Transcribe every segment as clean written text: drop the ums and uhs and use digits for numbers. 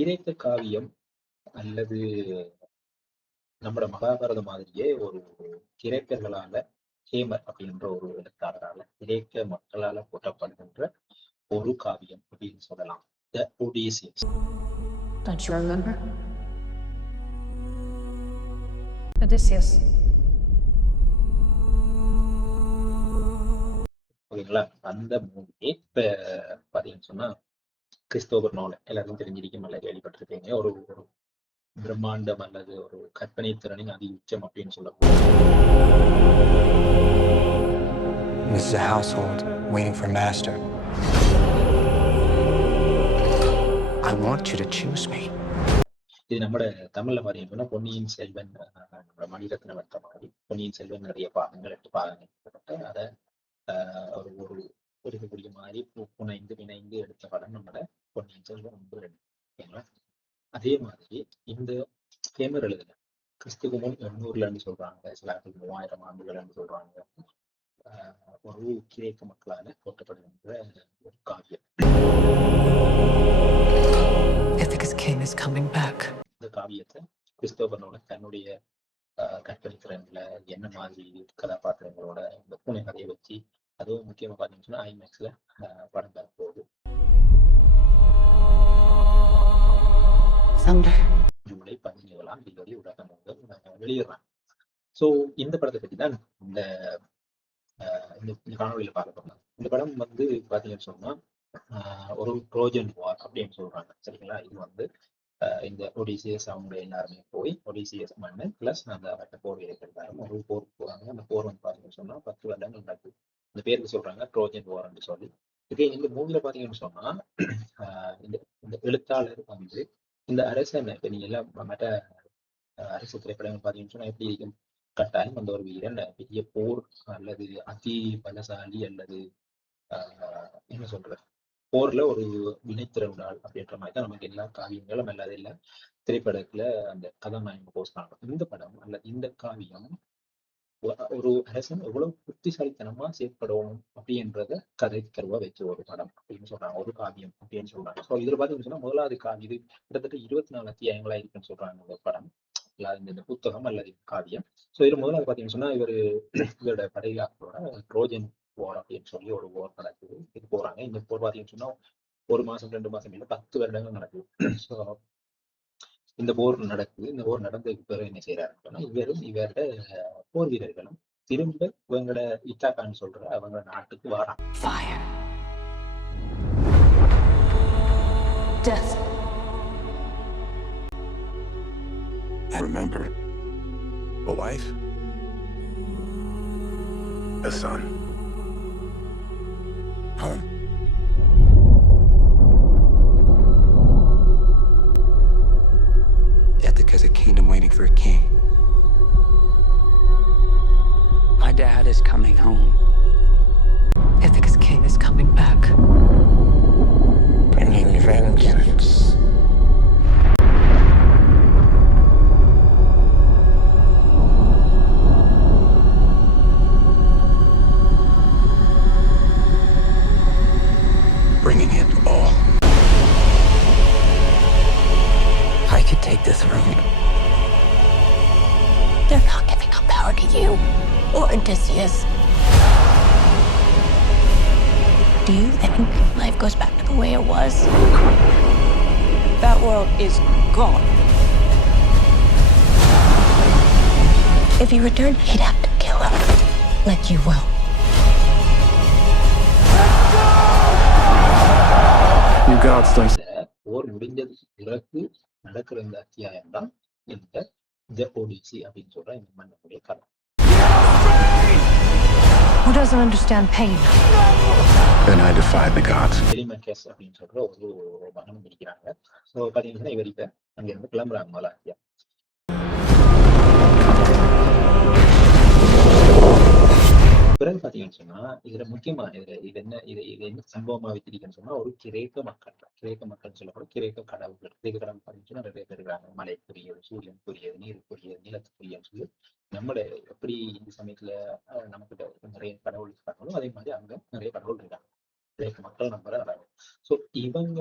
கிரேக்க காவியம் அல்லது நம்மட மகாபாரத மாதிரியே ஒரு கிரேக்கர்களால ஹேமர் அப்படின்ற ஒரு எழுத்தாளரால கிரேக்க மக்களால போற்றப்படுகின்ற ஒரு காவியம் அப்படின்னு சொல்லலாம். த Odysseus. Don't you remember? Odysseus. ஓகேங்களா? அந்த மூவி இப்ப பாத்தீங்கன்னு சொன்னா கிறிஸ்டோபர் நோலன் எல்லாருக்கும் தெரிஞ்சிருக்கும் அல்ல கேள்விப்பட்டிருக்கீங்க. ஒரு ஒரு பிரம்மாண்டம் அல்லது ஒரு கற்பனை திறனின் அதி உச்சம் அப்படின்னு சொல்லக்கூடிய This is a household waiting for master. I want you to choose me. இது நம்ம தமிழ்ல பாத்தீங்கன்னா பொன்னியின் செல்வன், நம்ம மணிரத்னம் எடுத்த மாதிரி பொன்னியின் செல்வன் நிறைய பாகங்கள் 8 பாகங்கள் எடுக்கப்பட்ட அதை ஒரு ஒரு இருக்கக்கூடிய மாதிரி புனைந்து இணைந்து எடுத்த படம் நம்மளோட பொன்னியின் செல்வன் 1, 2. ஓகேங்களா? அதே மாதிரி இந்த கேமர் எழுதுல கிறிஸ்துக்கு முன் 800 சொல்றாங்க, சில 3000 ஆண்டுகள் சொல்றாங்க. ஒரு கிரேக்க மக்களால போற்றப்படுகின்ற ஒரு காவியம். Ithaca's king is coming back. இந்த காவியத்தை கிறிஸ்டோபர் நோலன் தன்னுடைய கற்பனை திறன்ல என்ன மாதிரி கதாபாத்திரங்களோட இந்த பூனை கதையை வச்சு, அதுவும் முக்கியமா பாத்தீங்கன்னா ஐமேக்ஸ்ல படம் தர போகுது. ஜூலை 17ஆம் தேதி உலகம் வெளியிடுறாங்க. சோ இந்த படத்தை பத்தி தான் இந்த இந்த காணொலியில பார்க்க போறோம். இந்த படம் வந்து பாத்தீங்கன்னு சொன்னா ஒரு ட்ரோஜன் வார் அப்படின்னு சொல்றாங்க. சரிங்களா? இது வந்து இந்த ஒடிசியஸ் அவங்க எல்லாருமே போய் ஒடிசியஸ் மன்னன் பிளஸ் அந்த அவர்கிட்ட போர் வீரர்கள் ஒரு போருக்கு போறாங்க. அந்த போர் வந்து பாத்தீங்கன்னு சொன்னா 10 வருடங்கள் நடக்குது. இந்த பேருக்கு சொல்றாங்க ட்ரோஜன் வார்ன்னு சொல்லி. இதே இந்த மூவில பாத்தீங்கன்னு சொன்னா இந்த இந்த எழுத்தாளர் வந்து இந்த அரசன் இப்ப நீங்க எல்லாம் மற்ற அரசு திரைப்படங்கள் பாத்தீங்கன்னு சொன்னா எப்படி இருக்கும்? கட்டாயம் அந்த ஒரு வீரன் பெரிய போர் அல்லது அதி பலசாலி அல்லது என்ன சொல்ற போர்ல ஒரு வினைத்திறனாள் அப்படின்ற மாதிரி தான் நமக்கு எல்லா காவியங்களும் அல்லது எல்லா திரைப்படத்துல அந்த கதாநாயகம் போஸ்டாங்க. இந்த படம் அல்லது இந்த காவியம் ஒரு அரசன் எவ்வளவு புத்திசாலித்தனமா செயற்படணும் அப்படின்றத கதை கருவா வச்ச ஒரு படம் அப்படின்னு சொல்றாங்க, ஒரு காவியம் அப்படின்னு சொல்றாங்க. ஸோ இதுல பாத்தீங்கன்னு சொன்னா முதலாவது காவியம் இது கிட்டத்தட்ட 24 அத்தியாயங்களா இருக்குன்னு சொல்றாங்க இந்த படம், இந்த புத்தகம் அல்லது காவியம். ஸோ இதுல முதலாவது பாத்தீங்கன்னு சொன்னா இதோட படையாளர்களோட ட்ரோஜன் போர் அப்படின்னு சொல்லி ஒரு போர் நடக்குது. இது போறாங்க. இந்த போர் பாத்தீங்கன்னு சொன்னா 1 மாசம் 2 மாசம் இல்லை 10 வருடங்கள் நடக்குது. ஸோ இந்த போர் நடக்குது. இந்த போர் நடந்ததுக்கு பிறகு என்ன செய்யறாருன்னா இவரோட போர் வீரர்களும் திரும்ப இவங்களோட இத்தாக்கான்னு சொல்ற அவங்க நாட்டுக்கு வராங்க. Fire. Death. I remember a wife, a son, home. Ithaca's a kingdom waiting for a king. My dad is coming home. Ithaca's king is coming back. Bringing vengeance. Bringing it all. I could take the throne. They're not giving up power to you or Odysseus. Do you think life goes back to the way it was? That world is gone. If he returned, he'd have to kill him, like you will. You gods don't. போர் முடிஞ்சதுக்கு பிறகு நடக்கிற இந்த அத்தியாயம் தான் இந்த த ஒடிசி அப்படின்னு சொல்ற இந்த மன்னனுடைய கதை. Who doesn't understand pain? Then I defy the gods. டெலிமெக்கஸ் அப்படின்னு சொல்ற ஒரு மகனும் இருக்கிறாங்க. ஸோ பாத்தீங்கன்னா இவர் இப்ப அங்க இருந்து கிளம்புறாங்க முதல்ல அத்தியாயம். பிறகு பாத்தீங்கன்னு சொன்னா இதுல முக்கியமா இது என்ன சம்பவமா வச்சிருக்கேன்னு சொன்னா ஒரு கிரேக்க மக்கள் சொல்லக்கூட கிரேக்க கடவுள்கள். கிரேக்க கடவுள் பாத்தீங்கன்னா நிறைய பேர் இருக்காங்க. மலைக்குரியது, சூரியனுக்குரியது, நீருக்குரியது, நிலத்துக்குரியன்னு சொல்லி நம்மள எப்படி இந்த சமயத்துல நமக்கு நிறைய கடவுள் இருக்காங்களோ அதே மாதிரி அங்க நிறைய கடவுள் இருக்காங்க. கிரேக்க மக்கள் நம்புற வராங்க. ஸோ இவங்க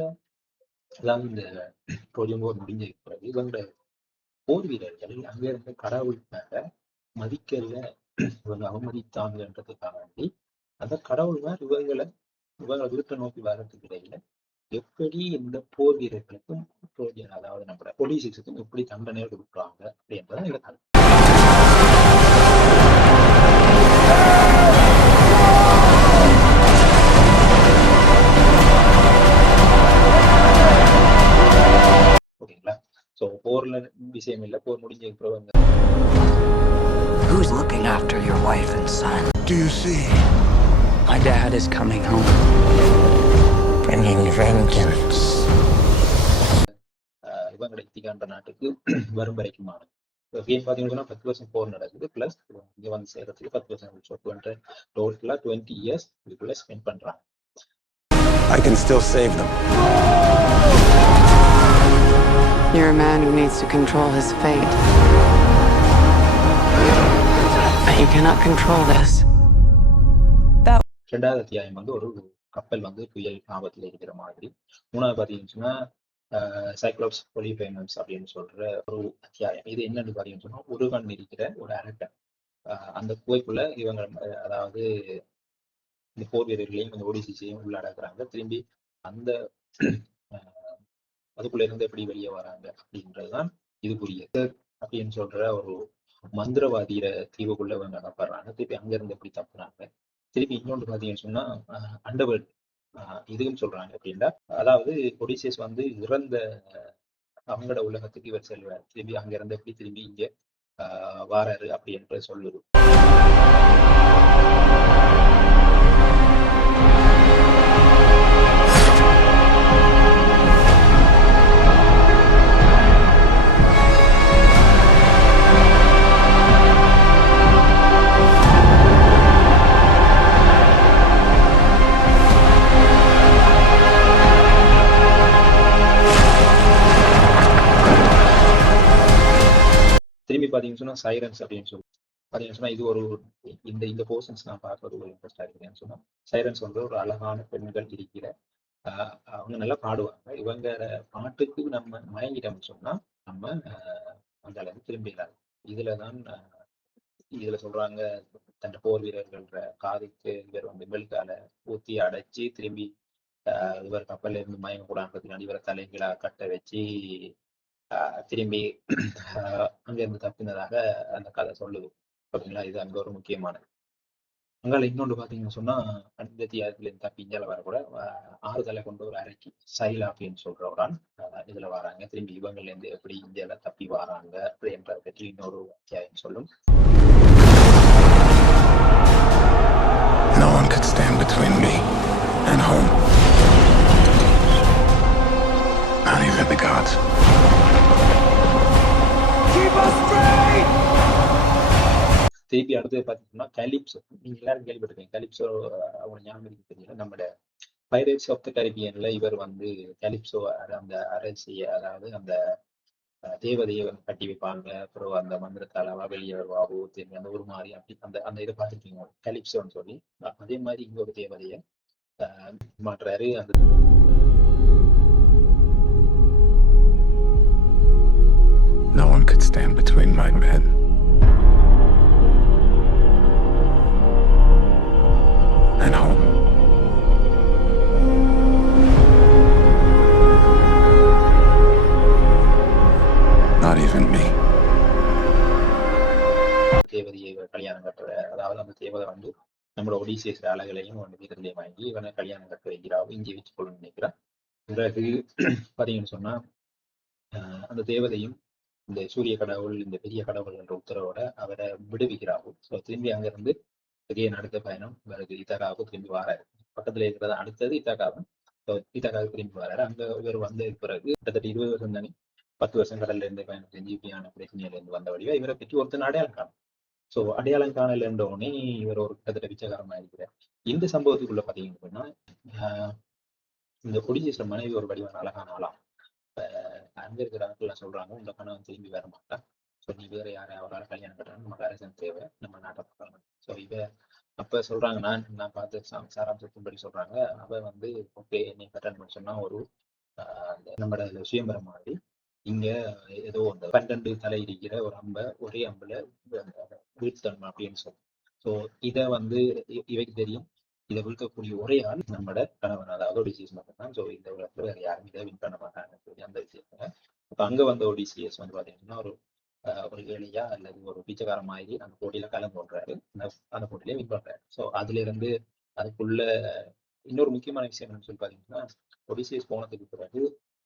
அதாவது இந்த ட்ரோஜன் போர் முடிஞ்ச பிறகு இவங்க போர் வீரர்கள் அங்க இருந்த கடவுள் மேல மதிக்கல, இவங்க அவமதித்தாங்கன்றதுக்காக வேண்டி அந்த கடவுள் மேல இவங்களை வீட்டை நோக்கி வர்றதுக்கு இடையில எப்படி இந்த போர் வீரர்களுக்கும் ட்ரோஜன் அதாவது நம்மளோட போலீஸுக்கும் எப்படி தண்டனை கொடுக்குறாங்க அப்படின்றத இந்த கதை. ஓகேங்களா? ஸோ போர்ல விஷயம் இல்லை, போர் முடிஞ்ச பிறகு Who's looking after your wife and son? Do you see? My dad is coming home. Bringing vengeance. இவங்களை இத்திகான்ற நாட்டுக்கு வரும் வரைக்குமான கேம் பார்த்தீங்கன்னா 10 வருஷம் போர் நடக்குது, பிளஸ் இங்கே வந்து சேர்றதுக்கு 10 வருஷம், டோட்டலா 20 இயர்ஸ் இதுக்குள்ள ஸ்பெண்ட் பண்றாங்க. I can still save them. You're a man who needs to control his fate. But you cannot control this. ரெண்டாவது அத்தியாயம் வந்து ஒரு கப்பல் வந்து புயல் ஆபத்துல இருக்கிற மாதிரி. மூணாவது பாத்தீங்கன்னா சைக்ளோப்ஸ் பொலிபேமன்ஸ் அப்படின்னு சொல்ற ஒரு அத்தியாயம். இது என்னன்னு பாத்தீங்கன்னு சொன்னா ஒரு கண் இருக்கிற ஒரு அரக்கன் அந்த குகைக்குள்ள இவங்க அதாவது இந்த போர் வீரர்களையும் இந்த ஒடிசிஸையும் உள்ளடக்குறாங்க. திரும்பி அந்த அதுக்குள்ள இருந்து எப்படி வெளியே வராங்க அப்படின்றதுதான் இதுக்குரிய அப்படின்னு சொல்ற ஒரு மந்திரவாதியில தீவுக்குள்ள இவங்க அகப்படுறாங்க. திருப்பி அங்க இருந்து எப்படி தப்புறாங்க. திருப்பி இன்னொன்று பாத்தீங்கன்னு சொன்னா அண்டர்வேர்ல்ட் இதுன்னு சொல்றாங்க அப்படின்னா, அதாவது ஒடிசியஸ் வந்து இறந்த அவங்களோட உலகத்துக்கு இவர் செல்வார். திரும்பி அங்க இருந்து எப்படி திரும்பி இங்க வாராரு அப்படின்ற சொல்லுது. திரும்பி பாத்தீங்கன்னு சொன்னா சைரன்ஸ் அப்படின்னு சொல்லி பாத்தீங்கன்னு சொன்னா இது ஒரு இந்த இந்த போர்ஷன்ஸ் நான் பார்க்கறது ஒரு இன்ட்ரெஸ்டா இருக்கேன்னு சொன்னா, சைரன்ஸ் வந்து ஒரு அழகான பெண்கள் இருக்கிற அவங்க நல்லா பாடுவாங்க. இவங்க பாட்டுக்கு நம்ம மயங்கிட்டோம்னு சொன்னா நம்ம அந்த அளவுக்கு திரும்பிடலாம். இதுலதான் இதுல சொல்றாங்க தன் போர் வீரர்கள்ன்ற காதுக்கு இவர் வந்து மெழுகால ஊத்தி அடைச்சி திரும்பி இவர் கப்பல்ல இருந்து மயங்க கூடாதுக்காண்டி இவரை தலைகீழா கட்ட வச்சு திரும்பி அங்க இருந்து தப்பினதாக அந்த கதை சொல்லுது. ஓகேங்களா? இது அங்க ஒரு முக்கியமானது. அங்கால இன்னொன்று பாத்தீங்கன்னு சொன்னா அந்த தியாகத்துல இருந்து தப்பி இந்தியால வர கூட ஆறுதலை கொண்டு ஒரு அறைக்கு சைலா அப்படின்னு சொல்ற ஒரு ஆள் இதுல வராங்க. திரும்பி இவங்கள்ல இருந்து எப்படி இந்தியால தப்பி வராங்க அப்படின்றத பற்றி இன்னொரு அத்தியாயம் சொல்லும். No one could stand between me and home. Not even the gods. Keep us free! திருப்பி அடுத்தது பாத்தீங்கன்னா கலிப்சோ. நீங்க எல்லாரும் கேள்விப்பட்டிருக்கீங்க கலிப்சோ. அவங்க ஞாபகம் தெரியல. நம்மளோட பைரேட்ஸ் ஆஃப் த கரிபியன்ல இவர் வந்து கலிப்சோ அந்த அரசிய அதாவது அந்த தேவதையை கட்டி வைப்பாங்க. அப்புறம் அந்த மந்திரத்தால வெளியே வருவாவோ திரும்பி அந்த ஒரு மாதிரி அப்படி அந்த அந்த இதை பார்த்துருக்கீங்க கலிப்சோன்னு சொல்லி. அதே மாதிரி இங்க ஒரு தேவதையை மாற்றுறாரு. அந்த No one could stand between my men and home. Not even me. தேவதையை கல்யாணம் கட்டுற அதாவது அந்த தேவதை வந்து நம்மளோட ஒடிசியஸ் அழகளையும் வந்து வீரர்களையும் வாங்கி இவனை கல்யாணம் கட்ட வைக்கிறாவும் இங்கே வச்சு கொள்ளணும்னு நினைக்கிறான். பிறகு பாத்தீங்கன்னு சொன்னா அந்த தேவதையும் இந்த சூரிய கடவுள் இந்த பெரிய கடவுள் என்ற உத்தரவோட அவரை விடுவிக்கிறாவும். ஸோ திரும்பி அங்க இருந்து பெரிய அடுத்த பயணம் பிறகு இத்தகாவுக்கு திரும்பி வராரு. பக்கத்துல இருக்கிறத அடுத்தது இத்தகாவும். இத்தகாவுக்கு திரும்பி வராரு. அங்க இவர் வந்த பிறகு கிட்டத்தட்ட 20 வருஷம் தானே 10 வருஷம் கடல்ல இருந்து பயணம் செஞ்சு இப்படியான பிரச்சனையில இருந்து வந்த வழியா இவரை பற்றி ஒருத்தன் அடையாளம் காணும். ஸோ அடையாளம் காணல இருந்தோடனே இவர் ஒரு கிட்டத்தட்ட பிச்சைக்காரமா இருக்கிறார். இந்த சம்பவத்துக்குள்ள பாத்தீங்கன்னா இந்த ஒடிசியஸ் மனைவி ஒரு வடிவான அழகான ஆளாம். அங்க இருக்கிற ஆட்கள் சொல்றாங்க இந்த கணவன் திரும்பி வர மாட்டான். ஸோ நீ வேற யாரை அவரால் கல்யாணம் கட்டுறாங்க, நமக்கு அரசன் தேவை, நம்ம நாட்டை பார்க்கணும். ஸோ இவ அப்ப சொல்றாங்க நான் பார்த்து சாராம்சத்தின்படி சொல்றாங்க. அவ வந்து ஓகே என்னை கட்டணம் சொன்னா ஒரு நம்மட சுயம்பரம் மாதிரி இங்க ஏதோ அந்த 12 தலை இருக்கிற ஒரு அம்பை ஒரே அம்புல வீழ்த்தணும் அப்படின்னு சொல்லி. ஸோ இதை வந்து இவைக்கு தெரியும். இதை வீழ்த்தக்கூடிய ஒரே ஆள் நம்மட கணவன், அதாவது ஒடிசிஎஸ் மட்டும்தான். ஸோ இந்த உலகத்துல வேற யாரும் இதை வின் பண்ண மாட்டாங்கன்னு சொல்லி அந்த விஷயத்துல இப்போ அங்க வந்த ஒடிசிஎஸ் வந்து பாத்தீங்கன்னா ஒரு ஏழையா அல்லது ஒரு பிச்சைக்கார மாதிரி அந்த போட்டியில கலந்து கொள்றாரு. அந்த போட்டியில வின் பண்றாரு. ஸோ அதுல இருந்து அதுக்குள்ள இன்னொரு முக்கியமான விஷயம் என்னன்னு சொல்லி பாத்தீங்கன்னா, ஒடிசிஎஸ் போனதுக்கு பிறகு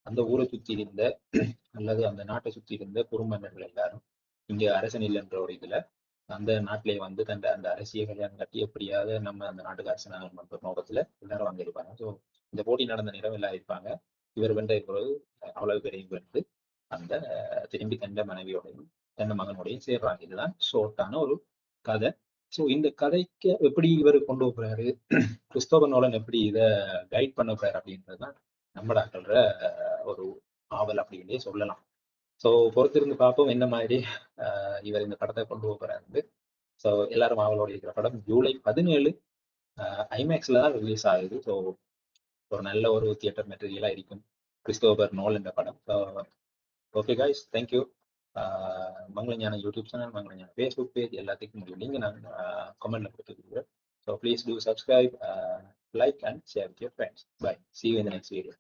அந்த ஊரை சுற்றி இருந்த அல்லது அந்த நாட்டை சுற்றி இருந்த குறும்பன்னர்கள் எல்லாரும் இங்க அரசன் இல்லைன்ற ஒரு இதுல அந்த நாட்டிலே வந்து அந்த அரசியல் கல்யாணம் கட்டி எப்படியாவது நம்ம அந்த நாட்டுக்கு அரசனாக பண்ற நோக்கத்துல எல்லாரும் அங்க இருப்பாங்க. ஸோ இந்த போட்டி நடந்த நேரம் எல்லாம் இருப்பாங்க. இவர் வென்ற பிறகு அவ்வளவு பேரையும் வென்று அந்த திரும்பி தந்த மனைவியோடையும் தந்த மகனோடையும் சேர்றாங்க. இதுதான் ஷோர்ட்டான ஒரு கதை. ஸோ இந்த கதைக்கு எப்படி இவர் கொண்டு போறாரு, கிறிஸ்டோபர் நோலன் எப்படி இதை கைட் பண்ண போறாரு அப்படின்றதுதான் நம்ம டாக்டர் ஒரு ஆவல் அப்படின்னே சொல்லலாம். ஸோ பொறுத்திருந்து பார்ப்போம் என்ன மாதிரி இவர் இந்த படத்தை கொண்டு போறாரு. ஸோ எல்லாரும் ஆவலோட இருக்கிற படம் ஜூலை 17 ஐமேக்ஸ்ல தான் ரிலீஸ் ஆகுது. ஸோ ஒரு நல்ல ஒரு தியேட்டர் மெட்டீரியலா இருக்கும் கிறிஸ்டோபர் நோலன் இந்த படம். Okay guys, thank you. Mangalagnana YouTube channel, Mangalagnana Facebook page எல்லாத்துக்கும் முடியும் நீங்க நான் கமெண்ட்ல கொடுத்துருக்கேன். So please do subscribe, like and share with your friends. Bye, see you in the next video.